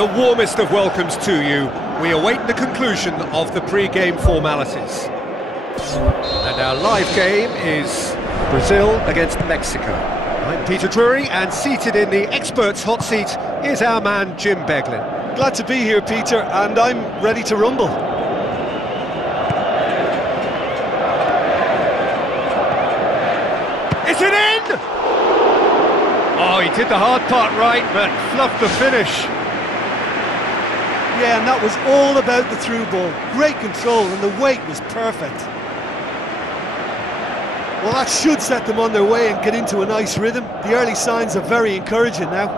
The warmest of welcomes to you. We await the conclusion of the pre-game formalities. And our live game is Brazil against Mexico. I'm Peter Drury, and seated in the experts' hot seat is our man Jim Beglin. Glad to be here, Peter, and I'm ready to rumble. Is it in? Oh, he did the hard part right, but fluffed the finish. Yeah, and that was all about the through ball. Great control, and the weight was perfect. Well, that should set them on their way and get into a nice rhythm. The early signs are very encouraging now.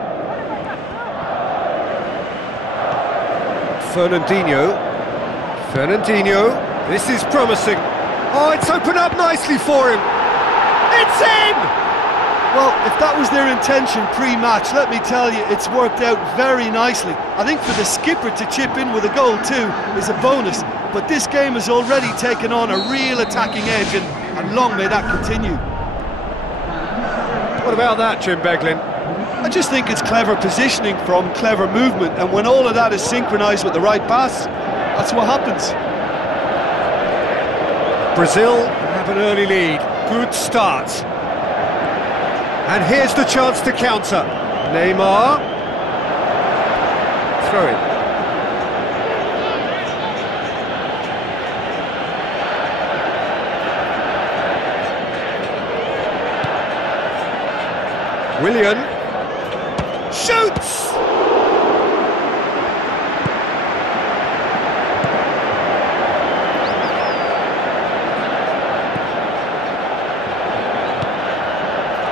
Fernandinho, this is promising. Oh, it's opened up nicely for him. It's in! Well, if that was their intention pre-match, let me tell you, it's worked out very nicely. I think for the skipper to chip in with a goal too is a bonus, but this game has already taken on a real attacking edge, and long may that continue. What about that, Jim Beglin? I just think it's clever positioning from clever movement, and when all of that is synchronised with the right pass, that's what happens. Brazil have an early lead. Good start. And here's the chance to counter. Neymar. Throw it. Willian. Shoots!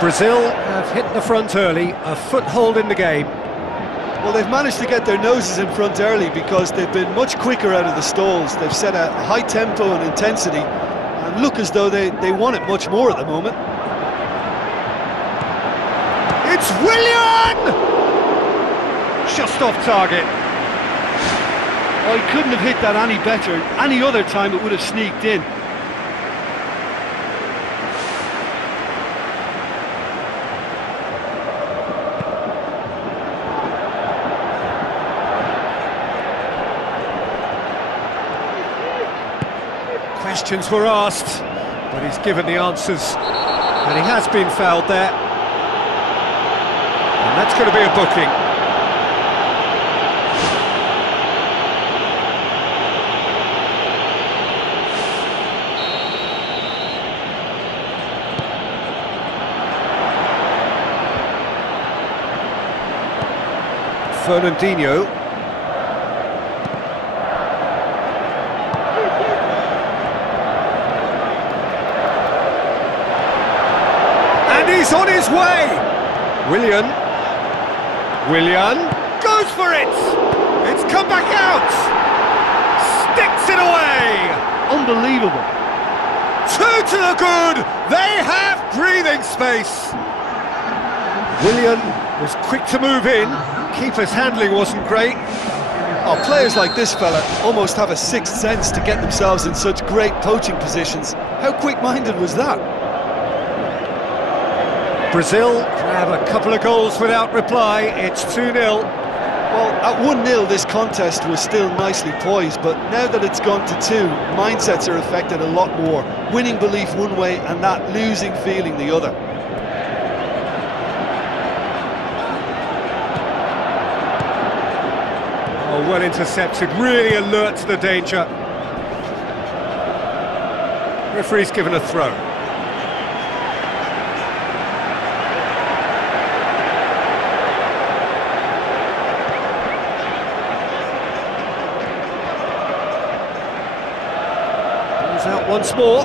Brazil have hit the front early, a foothold in the game. Well, they've managed to get their noses in front early because they've been much quicker out of the stalls. They've set a high tempo and intensity and look as though they want it much more at the moment. It's Willian! Just off target. Oh, he couldn't have hit that any better. Any other time it would have sneaked in. Questions were asked, but he's given the answers, and he has been fouled there. And that's going to be a booking. Fernandinho. He's on his way! Willian goes for it! It's come back out! Sticks it away! Unbelievable. Two to the good! They have breathing space! Willian was quick to move in. Keeper's handling wasn't great. Oh, players like this fella almost have a sixth sense to get themselves in such great poaching positions. How quick-minded was that? Brazil grab a couple of goals without reply. It's 2-0. Well, at 1-0 this contest was still nicely poised, but now that it's gone to 2, mindsets are affected a lot more. Winning belief one way and that losing feeling the other. Oh, well intercepted, really alert to the danger. Referee's given a throw. Out once more.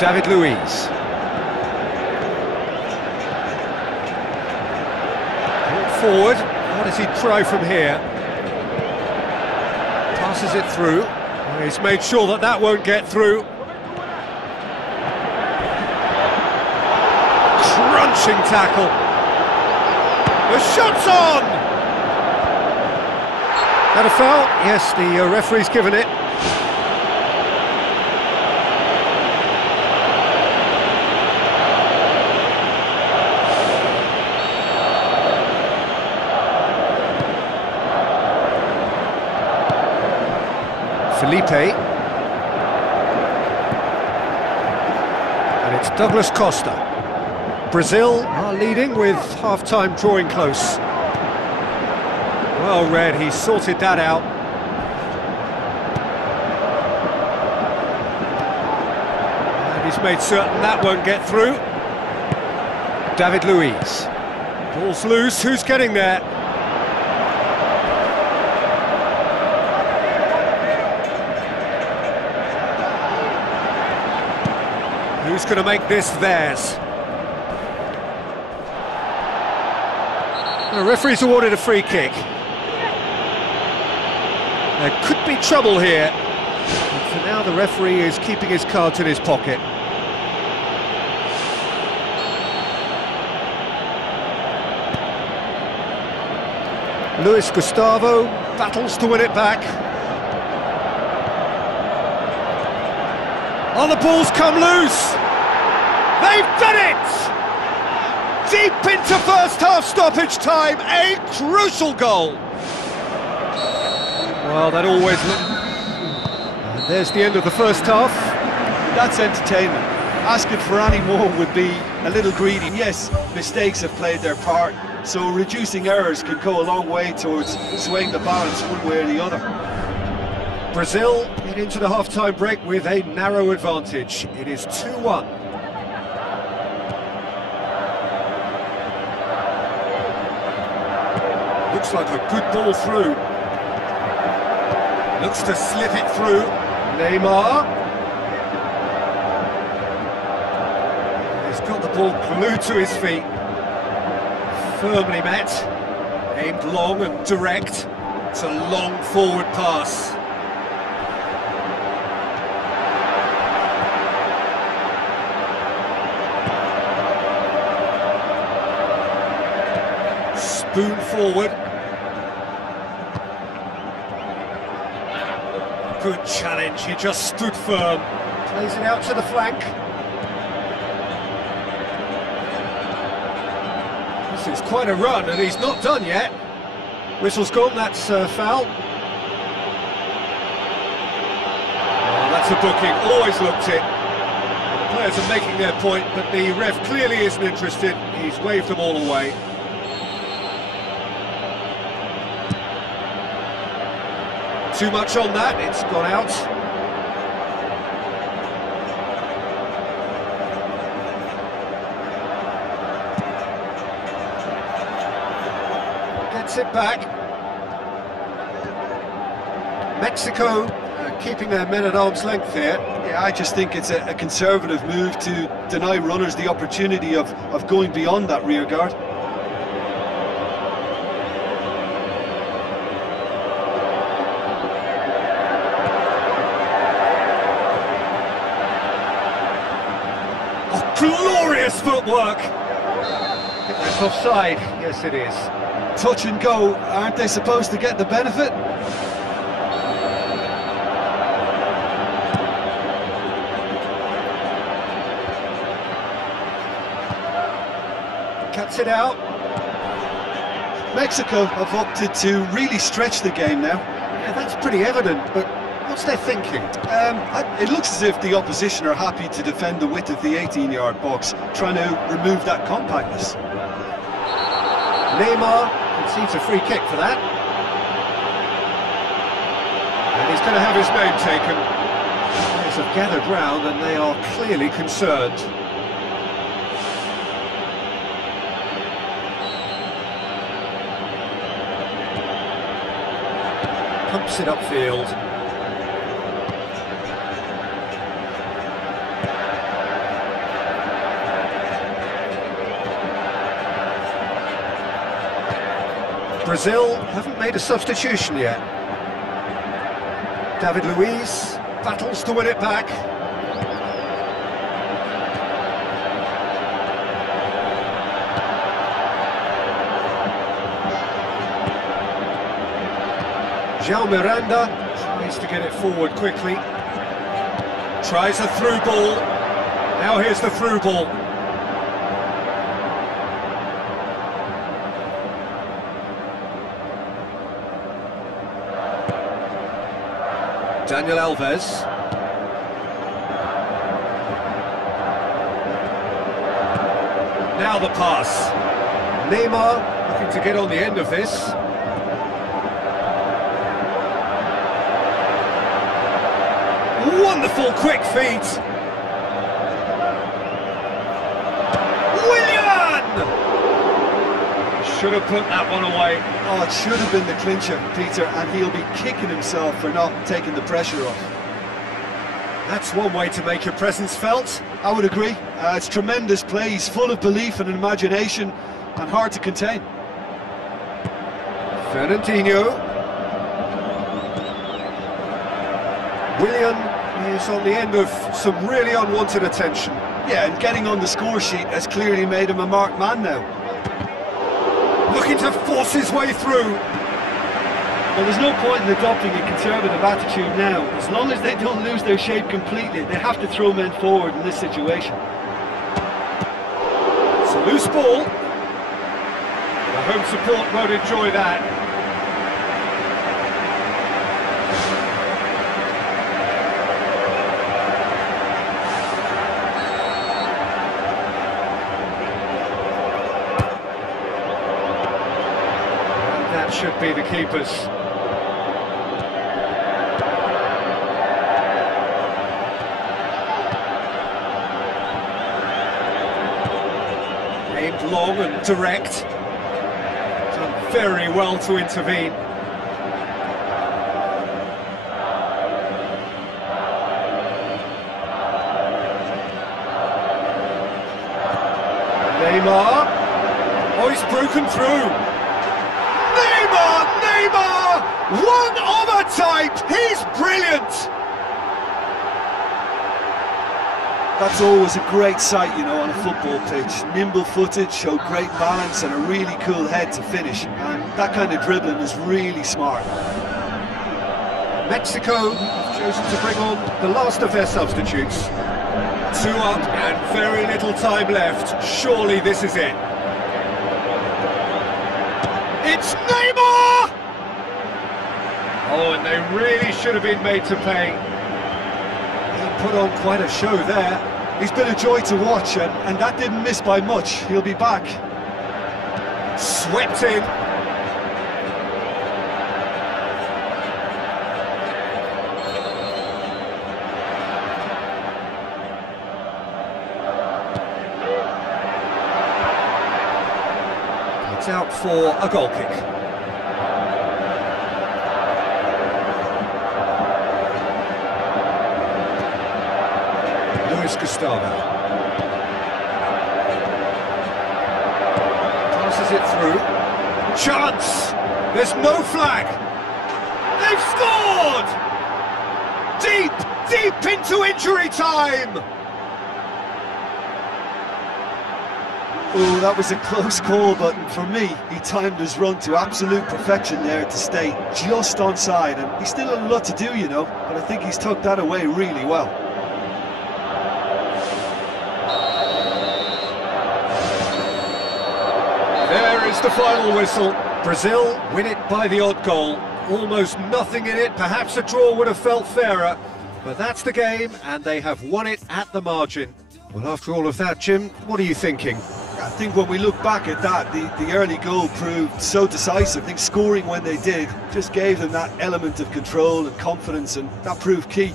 David Luiz. Forward. What does he try from here? Passes it through. He's made sure that that won't get through. punching tackle. The shot's on! That a foul? Yes, the referee's given it. Felipe. And it's Douglas Costa. Brazil are leading with half-time drawing close. Well read, he sorted that out. And he's made certain that won't get through. David Luiz. Ball's loose, who's getting there? Who's going to make this theirs? The referee's awarded a free kick. There could be trouble here. But for now, the referee is keeping his cards in his pocket. Luis Gustavo battles to win it back. Oh, the ball's come loose! They've done it! Deep into first half stoppage time, a crucial goal! Well, that always looked... And there's the end of the first half. That's entertainment. Asking for any more would be a little greedy. Yes, mistakes have played their part, so reducing errors can go a long way towards swaying the balance one way or the other. Brazil get into the half-time break with a narrow advantage. It is 2-1. Looks like a good ball through. Looks to slip it through. Neymar. He's got the ball glued to his feet. Firmly met. Aimed long and direct. It's a long forward pass. Spoon forward. Good challenge, he just stood firm. Plays it out to the flank. This is quite a run, and he's not done yet. Whistle's gone, that's foul. Oh, that's a booking, always looked it. The players are making their point, but the ref clearly isn't interested. He's waved them all away. Too much on that, it's gone out. Gets it back. Mexico keeping their men at arm's length here. Yeah, I just think it's a conservative move to deny runners the opportunity of going beyond that rear guard. Glorious footwork! I think that's offside. Yes, it is. Touch and go, aren't they supposed to get the benefit? Cuts it out. Mexico have opted to really stretch the game now. Yeah, that's pretty evident, but what's their thinking? It looks as if the opposition are happy to defend the width of the 18-yard box, trying to remove that compactness. Neymar concedes a free kick for that. And he's going to have his name taken. Players have gathered round and they are clearly concerned. Pumps it upfield. Brazil haven't made a substitution yet. David Luiz battles to win it back. João Miranda tries to get it forward quickly. Tries a through ball. Now here's the through ball. Daniel Alves. Now the pass. Neymar looking to get on the end of this. Wonderful quick feet. Willian! Should have put that one away. Oh, it should have been the clincher, Peter, and he'll be kicking himself for not taking the pressure off. That's one way to make your presence felt. I would agree. It's tremendous play. He's full of belief and imagination and hard to contain. Fernandinho. Willian is on the end of some really unwanted attention. Yeah, and getting on the score sheet has clearly made him a marked man now. Looking to force his way through. Well, there's no point in adopting a conservative attitude now. As long as they don't lose their shape completely, they have to throw men forward in this situation. It's a loose ball. The home support won't enjoy that. That should be the keeper's. Aimed long and direct. Done very well to intervene. Neymar. Oh, he's broken through. Neymar! One of a type! He's brilliant! That's always a great sight, you know, on a football pitch. Nimble-footed, showed great balance and a really cool head to finish. And that kind of dribbling is really smart. Mexico have chosen to bring on the last of their substitutes. 2 up and very little time left. Surely this is it. It's Neymar! Oh, and they really should have been made to pay. He put on quite a show there. He's been a joy to watch, and that didn't miss by much. He'll be back. Swept in. It's out for a goal kick. Gustavo passes it through. Chance! There's no flag! They've scored! Deep into injury time! Oh, that was a close call, but for me, he timed his run to absolute perfection there to stay just onside, and he's still a lot to do, you know, but I think he's tucked that away really well. There is the final whistle. Brazil win it by the odd goal. Almost nothing in it. Perhaps a draw would have felt fairer. But that's the game, and they have won it at the margin. Well, after all of that, Jim, what are you thinking? I think when we look back at that, the early goal proved so decisive. I think scoring when they did just gave them that element of control and confidence, and that proved key.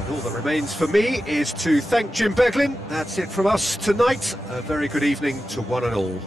And all that remains for me is to thank Jim Beglin. That's it from us tonight. A very good evening to one and all.